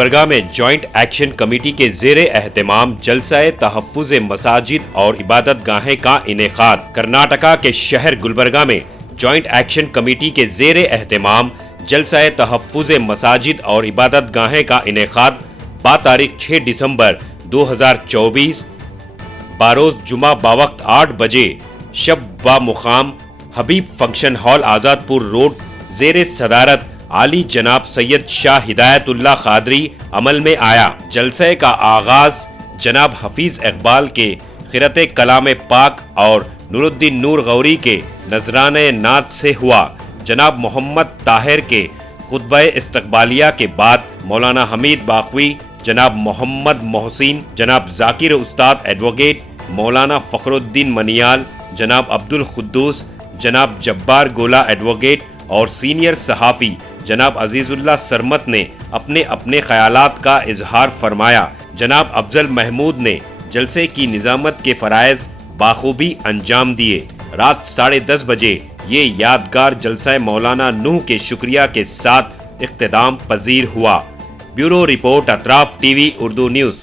گلبرگہ میں joint action committee کے زیر اہتمام جلسہ تحفظ مساجد اور عبادت گاہیں کا انعقاد۔ کرناٹکا کے شہر گلبرگہ میں جوائنٹ ایکشن کمیٹی کے زیر اہتمام جلسہ تحفظ مساجد اور عبادت گاہیں کا انعقاد بتاریخ 6 دسمبر 2024 باروز جمعہ باوقت 8 بجے شب بمقام حبیب فنکشن ہال آزاد پور روڈ زیر صدارت عالی جناب سید شاہ ہدایت اللہ قادری عمل میں آیا۔ جلسے کا آغاز جناب حفیظ اقبال کے قرأت کلام پاک اور نور الدین نور غوری کے نذرانے نعت سے ہوا۔ جناب محمد طاہر کے خطبہ استقبالیہ کے بعد مولانا حمید باقوی، جناب محمد محسن، جناب ذاکر استاد ایڈوکیٹ مولانا فخر الدین منیال، جناب عبد القدوس، جناب جبار گولا ایڈوکیٹ اور سینئر صحافی جناب عزیز اللہ سرمت نے اپنے اپنے خیالات کا اظہار فرمایا۔ جناب افضل محمود نے جلسے کی نظامت کے فرائض بخوبی انجام دیے۔ رات 10:30 بجے یہ یادگار جلسہ مولانا نوح کے شکریہ کے ساتھ اختتام پذیر ہوا۔ بیورو رپورٹ اطراف ٹی وی اردو نیوز۔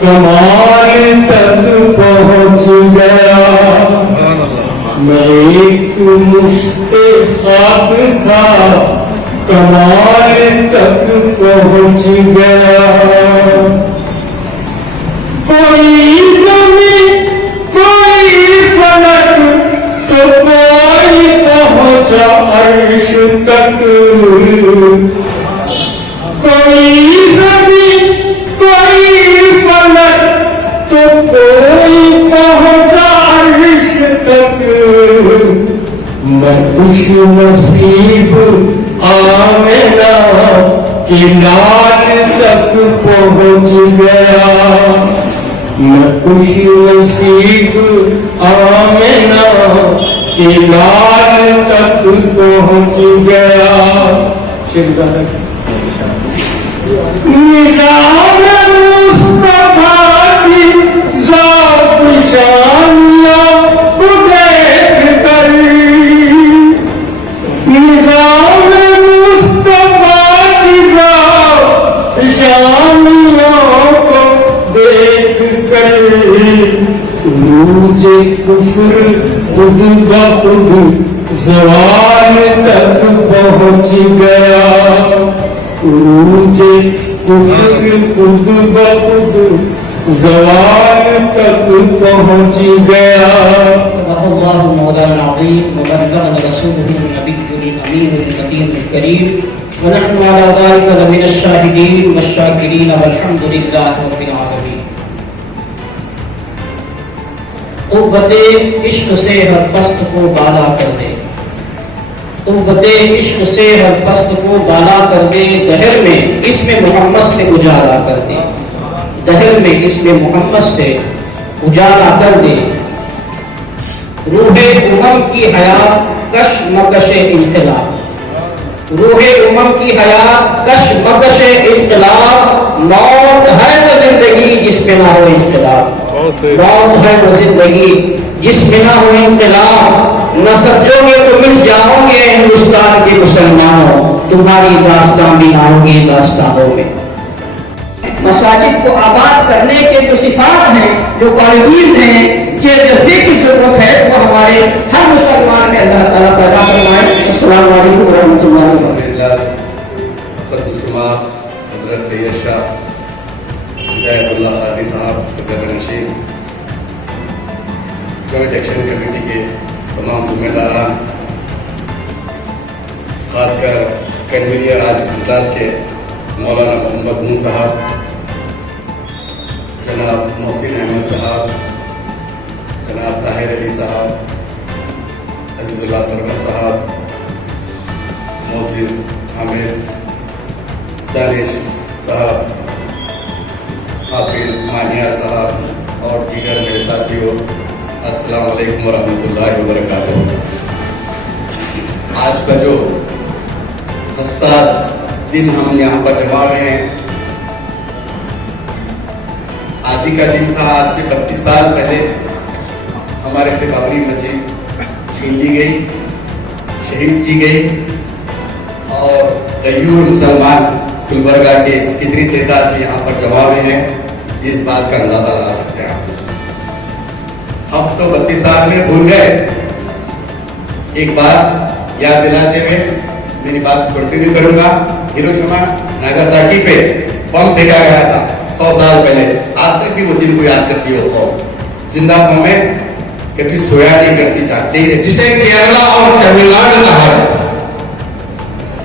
کمال تک پہنچ گیا، میں ایک مشتاق تھا، کمال تک پہنچ گیا۔ کوئی زمین کوئی فلک تو کوئی پہنچا عرش تک، کوئی زمین کوئی فلک تو کوئی پہنچا عرش تک، میں خوش نصیب آمنہ کی لال تک پہنچ گیا، میں خوش نصیب آمنہ کی لال تک پہنچ گیا۔ نظام مصطفیٰ کی زعفرانیوں کو دیکھ کر، نظام مصطفیٰ کی زعفرانیوں کو دیکھ کر، عروج کفر خود بخود زوال تک پہنچ گیا، عروج کفر خود بخود زوال تک پہنچ گیا۔ صدق اللہ مولانا العظیم وبلغنا رسوله النبی الامین النبی الکریم ونحن على ذلك لمن الشاهدین والشاکرین والحمد للہ رب العالمین۔ قوت عشق سے ہر پست کو بالا کر دے، قوت عشق سے ہر پست کو بالا کر دے، دہر میں اسم محمد سے اجالا کر دے، دہر میں اسم محمد سے اجالا کر دے۔ روح امم کی حیات کش مکش انقلاب، روح امم کی حیات کش مکش انقلاب، موت ہے وہ زندگی جس میں نہ ہو انقلاب، موت ہے وہ زندگی جس میں نہ ہو انقلاب، نہ سمجھو گے تو مٹ جاؤ گے ہندوستان کے مسلمانوں، تمہاری داستان بھی نہ ہوگی داستانوں میں۔ मसाजिद को आबाद करने के जो सिफात हैं, जो क्वालिटीज हैं, के जज्बे की जरूरत है, वो हमारे हर मुसलमान में अल्लाह ताला पैदा फरमाए। अस्सलाम वालेकुम रहमतुल्लाहि व बरकातहू। हज़रत सैयद शाह हिदायतुल्लाह हादी साहब सदर-ए-नशीन, जॉइंट एक्शन कमेटी के तमाम जिम्मेदारान, खासकर कन्वीनियर आज इस इजलास के मौलाना मोहम्मद नूर साहब, जनाब मोहसिन अहमद साहब, जनाब ताहिर अली साहब, अजीजुल्लाह सरवर साहब, मोजिस हामिद, दानिश साहब, हाफिज मानियार साहब और दीगर मेरे साथियों, अस्सलाम वालेकुम वरहमतुल्लाहि वबरकातुहू। आज का जो हसास दिन हम यहाँ पर जमा हुए हैं, आज ही का दिन था। आज से 32 साल पहले हमारे से बाबरी मस्जिद छीन ली गई, शहीद की गई और गयूर मुसलमान गुलबर्गा के कितनी तादाद में यहाँ पर जमा हुए हैं, इस बात का अंदाजा लगा सकते हैं आप। हम तो 32 साल में भूल गए। एक बार याद दिलाते हुए मेरी बात कंटिन्यू करूंगा। हिरोशिमा नागासाकी पे बम फेंका गया था 100 साल पहले। आज तक भी वो दिन को याद करती हो कौम, जिंदा कौमें कभी सोया नहीं करती, जागते ही रहती। जिसे केरला और तमिलनाडु कहा जाता है,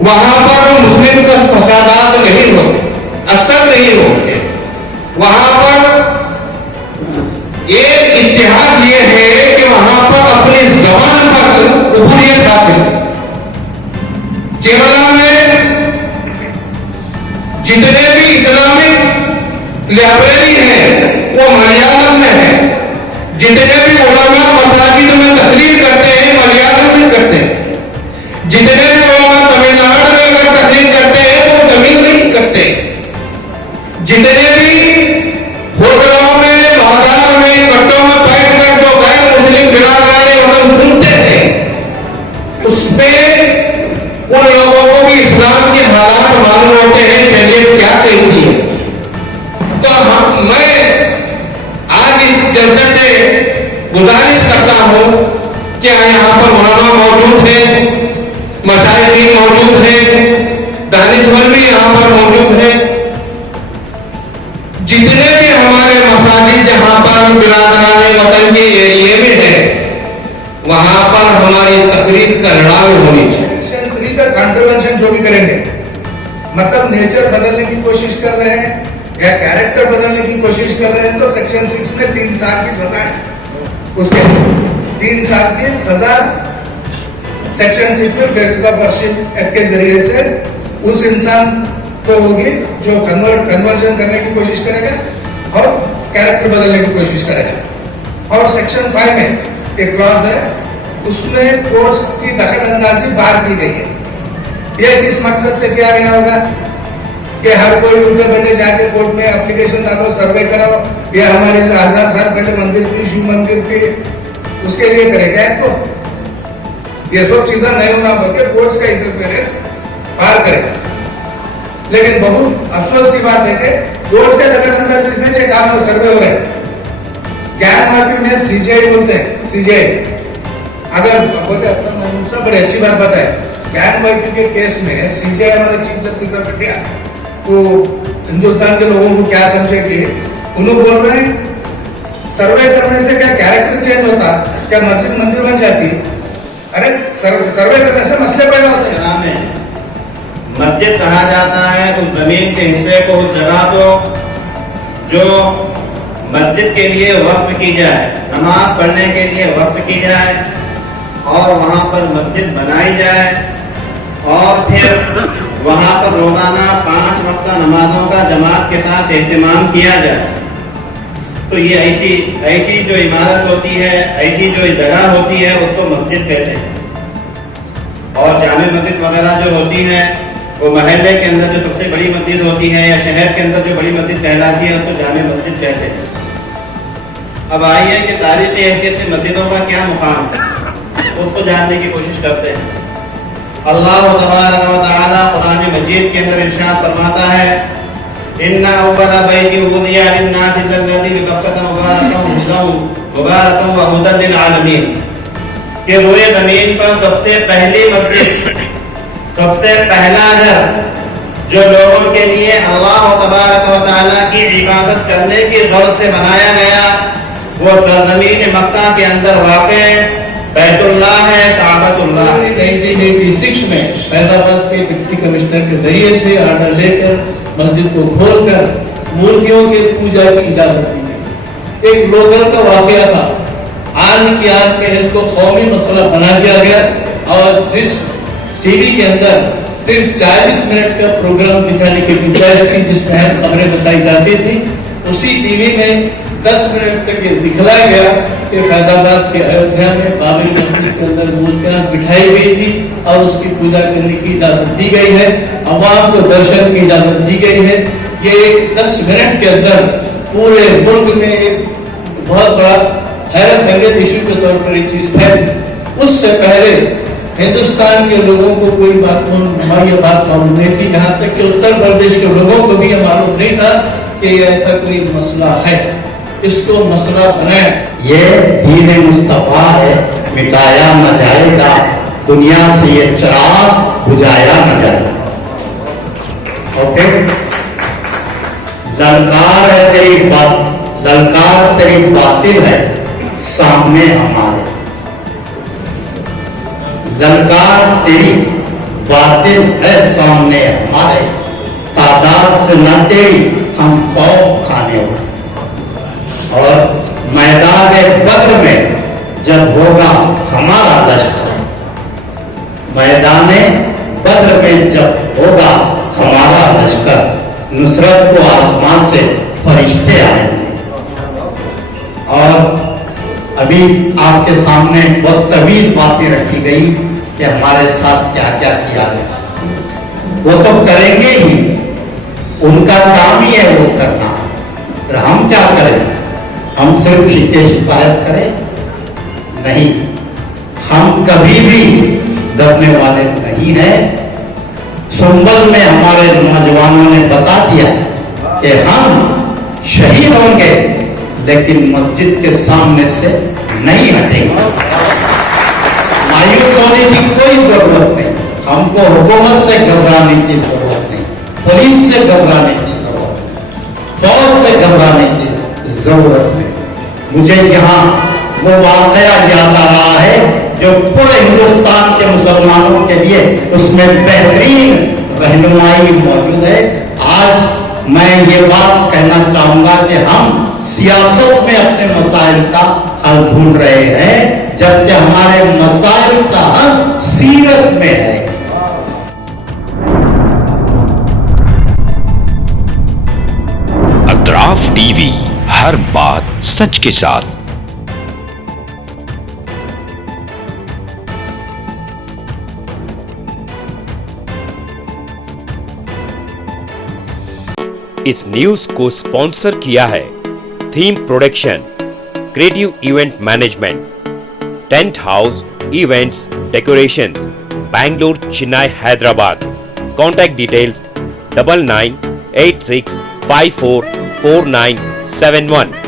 वहां पर मुस्लिम का फसादात नहीं होते, अक्सर नहीं होते। वहां पर एक इतिहाद ये है कि वहां पर अपनी जबान पर उबूरियत हासिल। केरला में जितने भी इस्लामिक लाइब्रेरी हैं वो मलयालम में है। जितने भी उलमा मसाजिद में तकरीर करते हैं मलयालम में करते हैं। जितने भी उलमा तमिलनाडु में अगर तकरीर करते हैं वो तमिल में ही करते हैं। जितने भी होटलों में, बाजार में, कट्टों में बैठकर जो गैर मुस्लिम बिरादरान वहां सुनते हैं, उसमें उन लोगों को भी इस्लाम के हालात मालूम होते हैं, चलिए क्या कहती है। तो मैं आज इस जलसे से गुजारिश करता हूं कि यहाँ पर उलमा मौजूद हैं, मशाइख मौजूद हैं, दानिशवर भी यहाँ पर मौजूद हैं। जितने भी हमारे मसाजिद जहाँ पर बिरादरान वतन के एरिए में है, वहां पर हमारी तकरीर करना भी होनी चाहिए। सेक्शन 3 का कॉन्ट्रवेंशन जो भी करेंगे, मतलब नेचर बदलने की कोशिश कर रहे हैं या कैरेक्टर बदलने की कोशिश कर रहे हैं, तो सेक्शन 6 में 3 साल की सजा है। उसके 3 साल की सजा सेक्शन 6 में बेसिस ऑफ वर्शिप एक्ट के जरिए से उस इंसान को होगी जो कन्वर्जन करने की कोशिश करेगा और कैरेक्टर बदलने की कोशिश करेगा। और सेक्शन 5 में एक क्लॉज है, उसमें कोर्ट्स की दखल अंदाजी बाहर की गई है। यह किस मकसद से किया गया होगा कि हर कोई उल्टे बैठे जाके कोर्ट में एप्लीकेशन डालो, सर्वे कराओ। ये हमारी जो 1000 साल पहले मंदिर थी, शिव मंदिर थी, उसके लिए करेगा तो ये सब चीजें नहीं होना बल्कि कोर्ट्स का इंटरफेरेंस बाहर करेगा। लेकिन बहुत अफसोस की बात है कि कोर्ट्स के दखल अंदाजी से काम में सर्वे हो रहे हैं। ज्ञान माफी में सीजीआई बोलते हैं, सीजीआई अगर बोलते हैं बड़ी अच्छी बात बताए। ज्ञान माफी के केस में सीजीआई हमारे चीफ जस्टिस ऑफ इंडिया वो हिंदुस्तान के लोगों को क्या समझे कि उन्होंने बोल रहे हैं सर्वे करने से क्या कैरेक्टर चेंज होता, क्या मस्जिद मंदिर बन जाती? अरे सर्वे करने से मसले पैदा होते हैं। मस्जिद कहा जाता है उस जमीन के हिस्से को, उस जगह को जो मस्जिद के लिए वक्फ की जाए, नमाज पढ़ने के लिए वक्फ की जाए और वहाँ पर मस्जिद बनाई जाए और फिर वहाँ पर रोजाना 5 वक्त नमाजों का जमात के साथ एहतमाम किया जाए। तो ये ऐसी जो इमारत होती है, ऐसी जो जगह होती है, उसको मस्जिद कहते हैं। और जामे मस्जिद वगैरह जो होती है वो महल्ले के अंदर जो सबसे बड़ी मस्जिद होती है या शहर के अंदर जो बड़ी मस्जिद कहलाती है उसको जामे मस्जिद कहते हैं। अब आइए कि तारीखी हैसियत से मस्जिदों का क्या मुकाम है, उसको जानने की कोशिश करते हैं। अल्लाह तबारक व तआला कुरान मजीद के अंदर इरशाद फरमाता है इन्ना अव्वला बैति वुदिया लिन्नासि लल्लज़ी बिबक्कता मुबारकन व हुदन लिल आलमीन कि रोए जमीन पर सबसे पहली मस्जिद, सबसे पहला घर जो लोगों के लिए अल्लाह तबारक व तआला की इबादत करने की गौर से बनाया गया, वो सरजमीन मक्का के अंदर वाक़े बैतुल्लाह है, काबतुल्लाह है। 1986 में फैजाबाद के डिप्टी कमिश्नर के जरिए से ऑर्डर लेकर मस्जिद को खोलकर मूर्तियों के पूजा की इजाजत दी गई। एक लोकल का वाकया था, आन की आन में इसको कौमी मसला बना दिया गया और जिस टीवी के अंदर सिर्फ 40 मिनट का प्रोग्राम दिखाने की गुंजाइश थी जिसमें खबरें बताई जाती थी, उसी टीवी में 10 मिनट तक ये दिखलाया गया कि फैजाबाद के अयोध्या में बाबरी मस्जिद के अंदर मूर्तियां बिठाई गई थी और उसकी पूजा करने की इजाजत दी गई है, अवाम को दर्शन की इजाजत दी गई है। ये 10 मिनट के अंदर पूरे मुल्क में एक बहुत बड़ा हैरत अंगेज इशू के तौर पर ये चीज फैली। उससे पहले हिंदुस्तान के लोगों को कोई ये बात मालूम नहीं थी, यहाँ तक कि उत्तर प्रदेश के लोगों को भी ये मालूम नहीं था कि ऐसा कोई मसला है, इसको मसला बनाए। ये दीन मुस्तफा है, मिटाया न जाएगा, दुनिया से ये चिराग बुझाया न जाएगा। ओके, ललकार है तेरी बात, ललकार तेरी बातिल है सामने हमारे, ललकार तेरी बातिल है सामने हमारे, तादाद से न तेरी हम खौफ खाने वाले। और मैदान बद्र में जब होगा हमारा लश्कर, मैदान बद्र में जब होगा हमारा लश्कर, नुसरत को आसमान से फरिश्ते आएंगे। और अभी आपके सामने बहुत तवील बातें रखी गई कि हमारे साथ क्या क्या किया गया, वो तो करेंगे ही, उनका काम ही है वो करना, और हम क्या करें? हम सिर्फ शिकायत करें? नहीं, हम कभी भी दबने वाले नहीं हैं। सुंबल में हमारे नौजवानों ने बता दिया कि हम शहीद होंगे लेकिन मस्जिद के सामने से नहीं हटेंगे। मायूस होने की कोई जरूरत नहीं, हमको हुकूमत से घबराने की जरूरत नहीं, पुलिस से घबराने की जरूरत नहीं, फौज से घबराने की जरूरत नहीं। मुझे यहाँ वो वाकया याद आ रहा है जो पूरे हिंदुस्तान के मुसलमानों के लिए उसमें बेहतरीन रहनुमाई मौजूद है। आज मैं ये बात कहना चाहूंगा कि हम सियासत में अपने मसाइल का हल ढूंढ रहे हैं, जबकि हमारे मसाइल का हल सीरत में है। अतराफ टीवी, हर बात सच के साथ। इस न्यूज को स्पॉन्सर किया है theme production, creative event management, tent house events decorations, Bangalore, Chennai, Hyderabad. Contact details 9986544971।